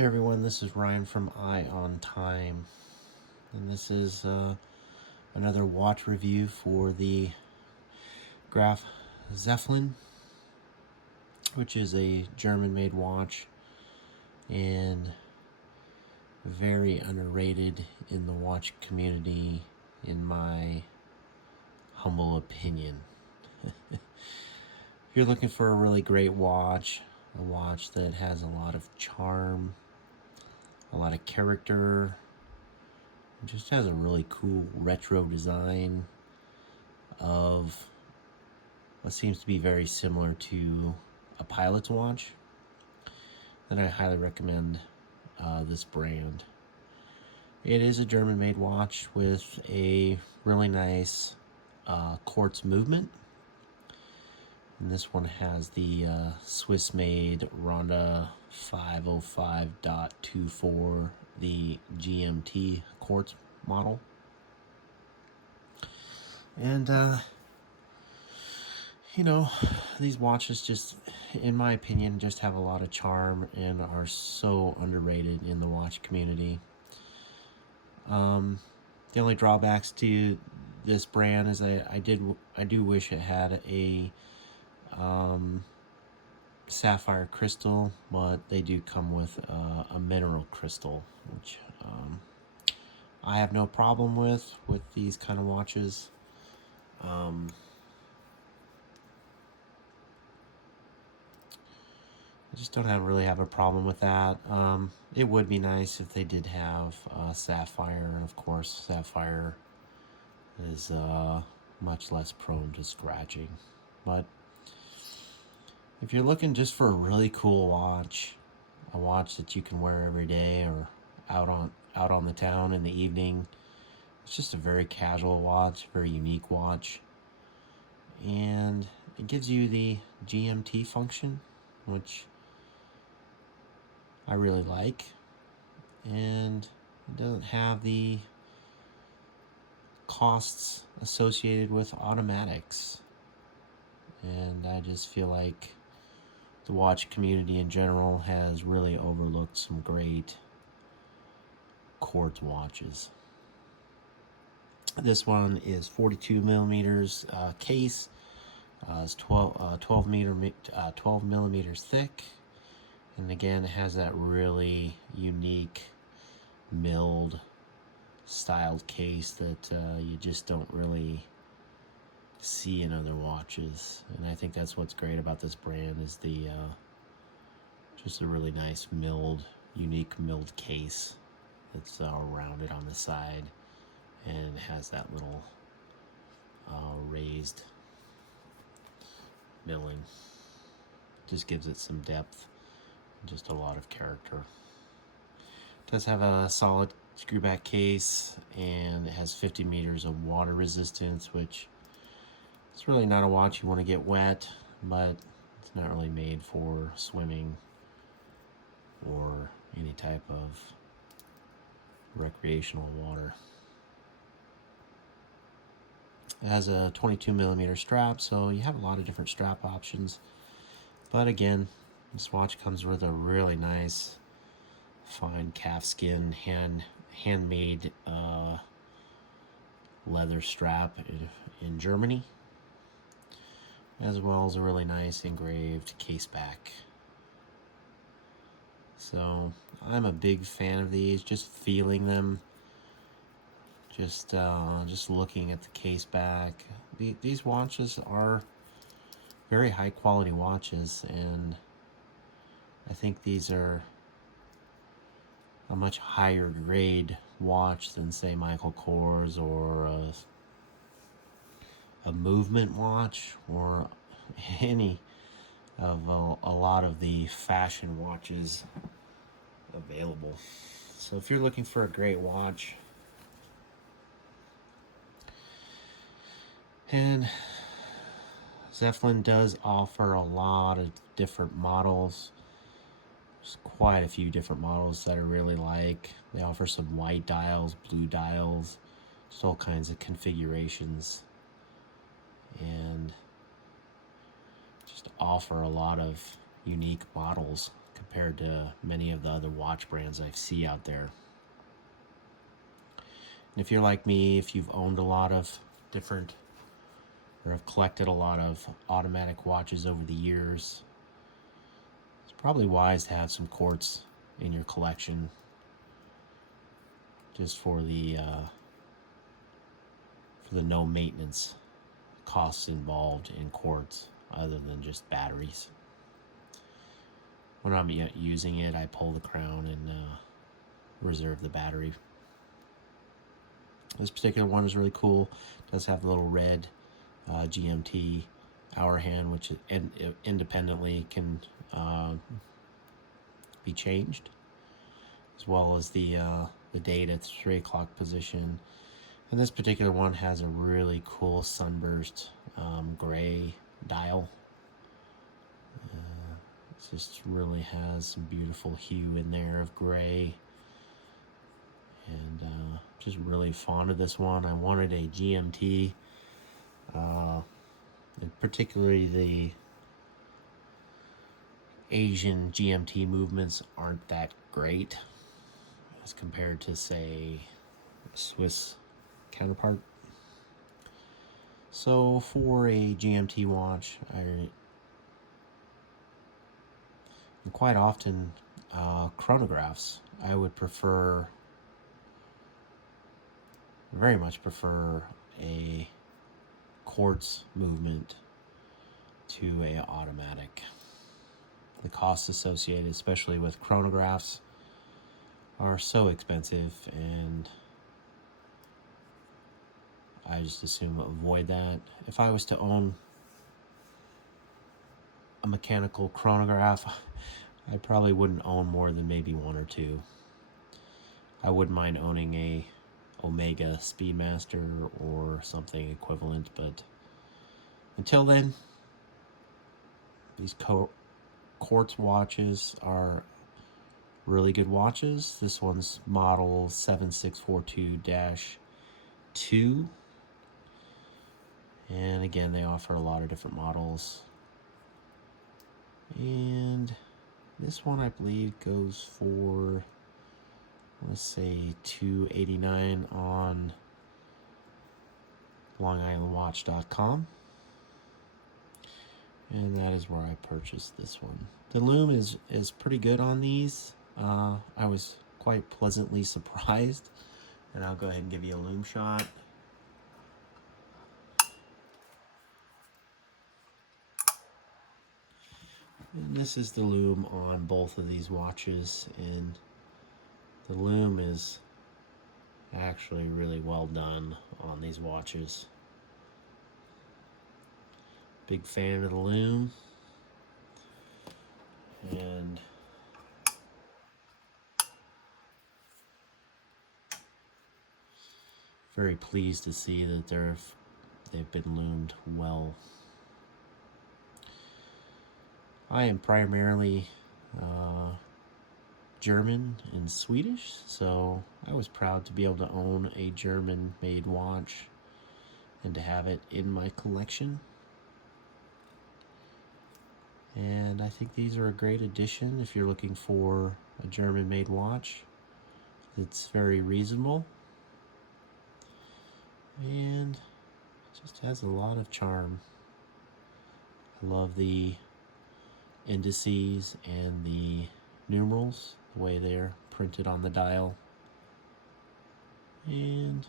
Hey everyone, this is Ryan from Eye on Time, and this is another watch review for the Graf Zeppelin, which is a German-made watch and very underrated in the watch community, in my humble opinion. If you're looking for a really great watch, a watch that has a lot of charm, a lot of character, it just has a really cool retro design of what seems to be very similar to a pilot's watch, then I highly recommend this brand. It is a German-made watch with a really nice quartz movement. And this one has the Swiss-made Ronda 505.24, the GMT quartz model. And, you know, these watches just, in my opinion, just have a lot of charm and are so underrated in the watch community. The only drawbacks to this brand is I do wish it had a sapphire crystal, but they do come with a mineral crystal, which I have no problem with these kind of watches. I just don't really have a problem with that. It would be nice if they did have sapphire, and of course sapphire is much less prone to scratching. But if you're looking just for a really cool watch, a watch that you can wear every day or out on the town in the evening, it's just a very casual watch, very unique watch, and it gives you the GMT function, which I really like, and it doesn't have the costs associated with automatics. And I just feel like the watch community in general has really overlooked some great quartz watches. This one is 42 millimeters case. It's 12 millimeters thick, and again, it has that really unique milled styled case that you just don't really see in other watches. And I think that's what's great about this brand, is the just a really nice unique milled case that's rounded on the side, and it has that little raised milling. Just gives it some depth, just a lot of character. It does have a solid screwback case, and it has 50 meters of water resistance, which it's really not a watch you want to get wet, but it's not really made for swimming or any type of recreational water. It has a 22 millimeter strap, so you have a lot of different strap options. But again, this watch comes with a really nice fine calfskin handmade leather strap in Germany, as well as a really nice engraved case back. So I'm a big fan of these, just feeling them, just looking at the case back. These watches are very high quality watches, and I think these are a much higher grade watch than, say, Michael Kors or a movement watch, or any of a lot of the fashion watches available. So if you're looking for a great watch, and Zeppelin does offer a lot of different models. There's quite a few different models that I really like. They offer some white dials, blue dials, just all kinds of configurations, and just offer a lot of unique models compared to many of the other watch brands I see out there. And if you're like me, if you've owned a lot of different, or have collected a lot of automatic watches over the years, it's probably wise to have some quartz in your collection, just for the no maintenance costs involved in quartz, other than just batteries. When I'm using it, I pull the crown and reserve the battery. This particular one is really cool. It does have the little red GMT hour hand, which independently can be changed, as well as the date at 3 o'clock position. And this particular one has a really cool sunburst gray dial. It just really has some beautiful hue in there of gray. And just really fond of this one. I wanted a GMT, and particularly the Asian GMT movements aren't that great as compared to, say, a Swiss counterpart. So for a GMT watch, and quite often chronographs, I would very much prefer a quartz movement to a automatic. The costs associated, especially with chronographs, are so expensive, and I just assume avoid that. If I was to own a mechanical chronograph, I probably wouldn't own more than maybe one or two. I wouldn't mind owning a Omega Speedmaster or something equivalent, but until then, these quartz watches are really good watches. This one's model 7642-2, and again, they offer a lot of different models. And this one, I believe, goes for, let's say, $289 on LongIslandWatch.com, and that is where I purchased this one. The Loom is pretty good on these. I was quite pleasantly surprised, and I'll go ahead and give you a Loom shot. And this is the Loom on both of these watches, and the Loom is actually really well done on these watches. Big fan of the Loom, and very pleased to see that they've been loomed well. I am primarily German and Swedish, so I was proud to be able to own a German-made watch and to have it in my collection. And I think these are a great addition if you're looking for a German-made watch. It's very reasonable, and it just has a lot of charm. I love the indices and the numerals, the way they're printed on the dial. And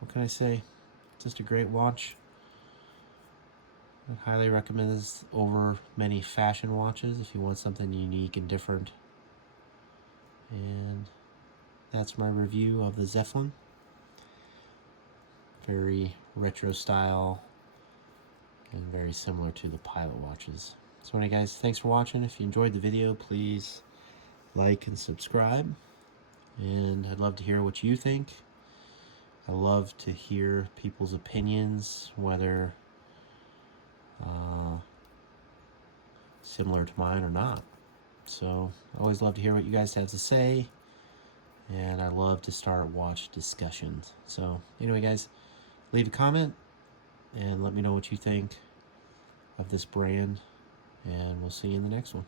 what can I say? Just a great watch. I highly recommend this over many fashion watches if you want something unique and different. And that's my review of the Zeppelin. Very retro style and very similar to the Pilot watches. So anyway, guys, thanks for watching. If you enjoyed the video, please like and subscribe. And I'd love to hear what you think. I love to hear people's opinions, whether similar to mine or not. So I always love to hear what you guys have to say, and I love to start watch discussions. So anyway, guys, leave a comment and let me know what you think of this brand, and we'll see you in the next one.